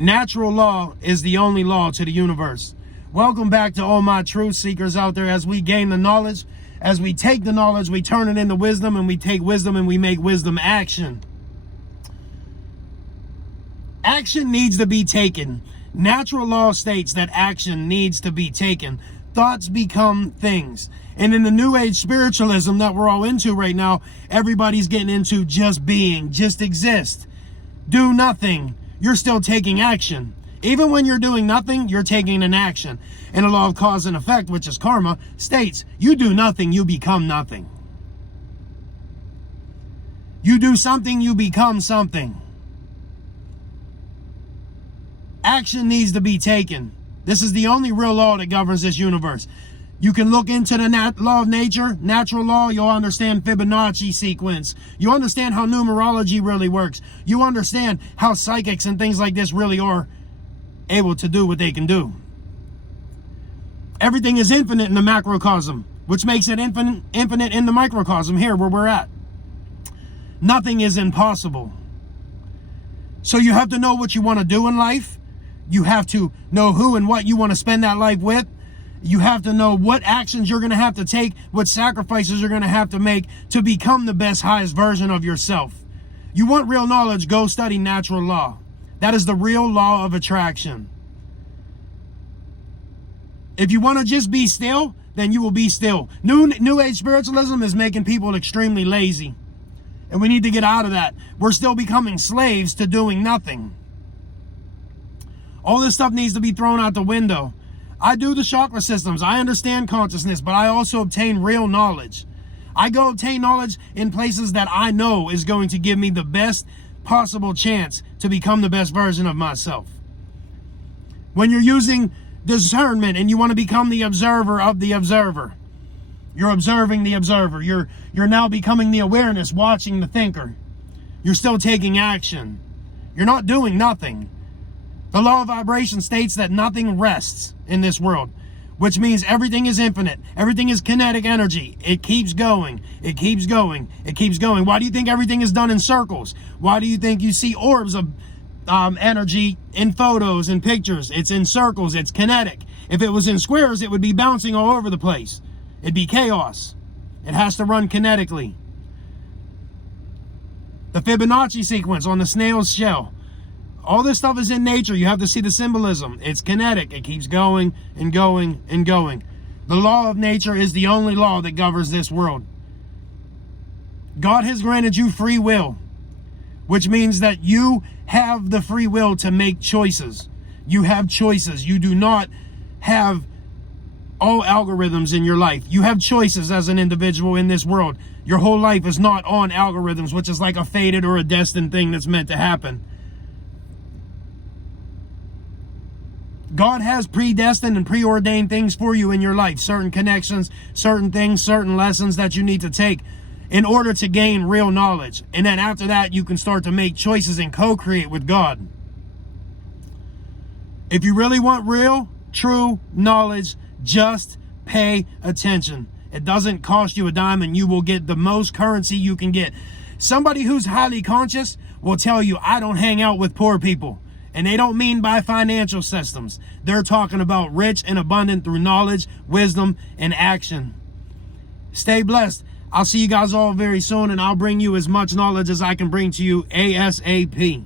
Natural law is the only law to the universe. Welcome back to all my truth seekers out there. As we gain the knowledge, as we take the knowledge, we turn it into wisdom, and we take wisdom and we make wisdom action. Action needs to be taken. Natural law states that action needs to be taken. Thoughts become things. And in the new age spiritualism that we're all into right now, everybody's getting into just being, just exist. Do nothing. You're still taking action. Even when you're doing nothing, you're taking an action. And the law of cause and effect, which is karma, states you do nothing, you become nothing. You do something, you become something. Action needs to be taken. This is the only real law that governs this universe. You can look into the law of nature, natural law. You'll understand Fibonacci sequence. You understand how numerology really works. You understand how psychics and things like this really are able to do what they can do. Everything is infinite in the macrocosm, which makes it infinite in the microcosm here where we're at. Nothing is impossible. So you have to know what you want to do in life. You have to know who and what you want to spend that life with. You have to know what actions you're going to have to take, what sacrifices you're going to have to make to become the best, highest version of yourself. You want real knowledge, go study natural law. That is the real law of attraction. If you want to just be still, then you will be still. New age spiritualism is making people extremely lazy. And we need to get out of that. We're still becoming slaves to doing nothing. All this stuff needs to be thrown out the window. I do the chakra systems. I understand consciousness, but I also obtain real knowledge. I go obtain knowledge in places that I know is going to give me the best possible chance to become the best version of myself. When you're using discernment and you want to become the observer of the observer, you're observing the observer. You're now becoming the awareness, watching the thinker. You're still taking action. You're not doing nothing. The law of vibration states that nothing rests in this world, which means everything is infinite. Everything is kinetic energy. It keeps going. It keeps going. It keeps going. Why do you think everything is done in circles? Why do you think you see orbs of energy in photos and pictures? It's in circles. It's kinetic. If it was in squares, it would be bouncing all over the place. It'd be chaos. It has to run kinetically. The Fibonacci sequence on the snail's shell. All this stuff is in nature. You have to see the symbolism. It's kinetic. It keeps going and going and going. The law of nature is the only law that governs this world. God has granted you free will, which means that you have the free will to make choices. You have choices. You do not have all algorithms in your life. You have choices as an individual in this world. Your whole life is not on algorithms, which is like a fated or a destined thing that's meant to happen. God has predestined and preordained things for you in your life. Certain connections, certain things, certain lessons that you need to take in order to gain real knowledge. And then after that, you can start to make choices and co-create with God. If you really want real, true knowledge, just pay attention. It doesn't cost you a dime, and you will get the most currency you can get. Somebody who's highly conscious will tell you, I don't hang out with poor people. And they don't mean by financial systems. They're talking about rich and abundant through knowledge, wisdom, and action. Stay blessed. I'll see you guys all very soon, and I'll bring you as much knowledge as I can bring to you ASAP.